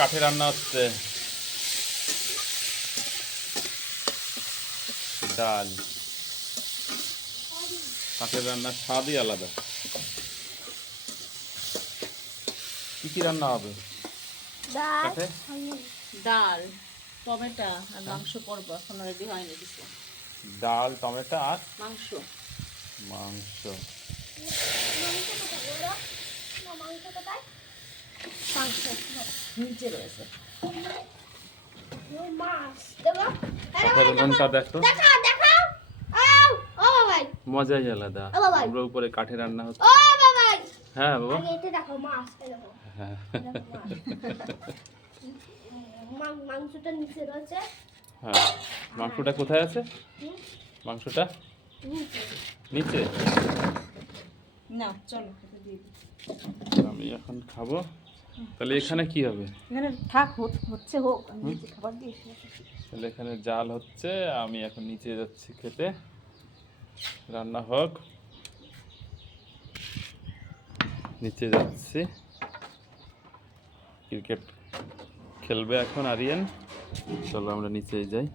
কাঠে রান্না হচ্ছে ডাল। কাঠের রান্নার স্বাদই আলাদা। কি কি রান্না হবে কাঠে? ডাল, টমেটো আর মাংস করবো, এখনো রেডি হয়নি কিছু। ডাল, টমেটো আর মাংস। মাংস। নিচে রয়েছে। কাঠের উনুনটা দেখো, মজাই আলাদা। আমরা উপরে কাঠে রান্না হচ্ছে। হ্যাঁ বাবা, হ্যাঁ। মাংসটা নিচে রয়েছে। হ্যাঁ, মাংসটা কোথায় আছে? মাংসটা নিচে। না চলো খেতে দিয়ে দিই। আমি এখন খাবো। তাহলে এখানে কি হবে? এখানে থাক, হচ্ছে হোক, আমি নিচে খাবার দিয়ে এসে। তাহলে এখানে জাল হচ্ছে, আমি এখন নিচে যাচ্ছি খেতে। রান্না হোক, নিচে যাচ্ছি। ক্রিকেট খেলবে এখন আরিয়ান। চলো আমরা নিচে যাই,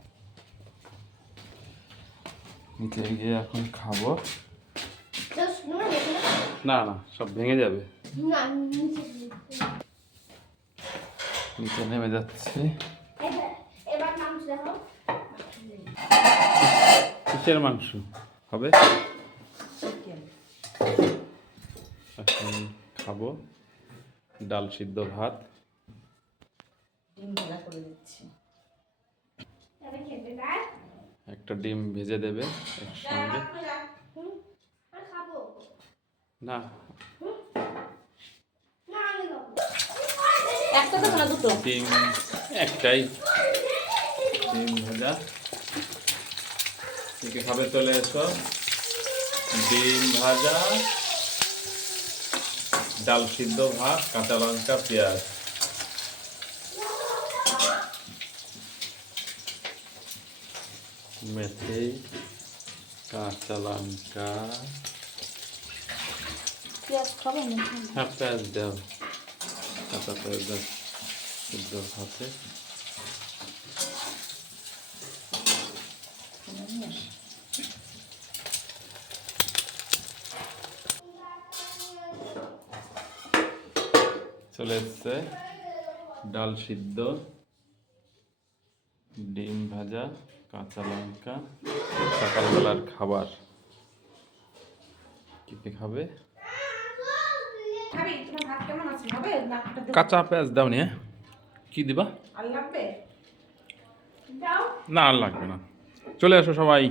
নিচে গিয়ে এখন খাবো। না না, সব ভেঙে যাবে। নিচে নেমে যাচ্ছি। কিসের মাংস হবে? এখন খাবো ডাল সিদ্ধ, ভাত, ডিম ভাজা করে দিচ্ছি। একটা ডিম ভেজে দেবে একসঙ্গে। না, একটা তো না, দুটো ডিম একটাই। ডিম ভাজা কে খাবে? চলে এসো। ডিম ভাজা, ডাল সিদ্ধ, ভাত, কাঁচা লঙ্কা, পেঁয়াজ। মেথি, কাঁচা লঙ্কা। পেঁয়াজ খাবে না? হ্যাঁ, পেঁয়াজ দাও। কাঁচা পেঁয়াজ দাও সিদ্ধ ভাতে। চলে এসছে ডাল সিদ্ধ, ডিম ভাজা, কাঁচা লঙ্কা, সকালবেলার খাবার। কি কি খাবে? কাঁচা পেঁয়াজ দাও নিয়ে। কি দিবা? আর লাগবে? না, আর লাগবে না। চলে আসো সবাই।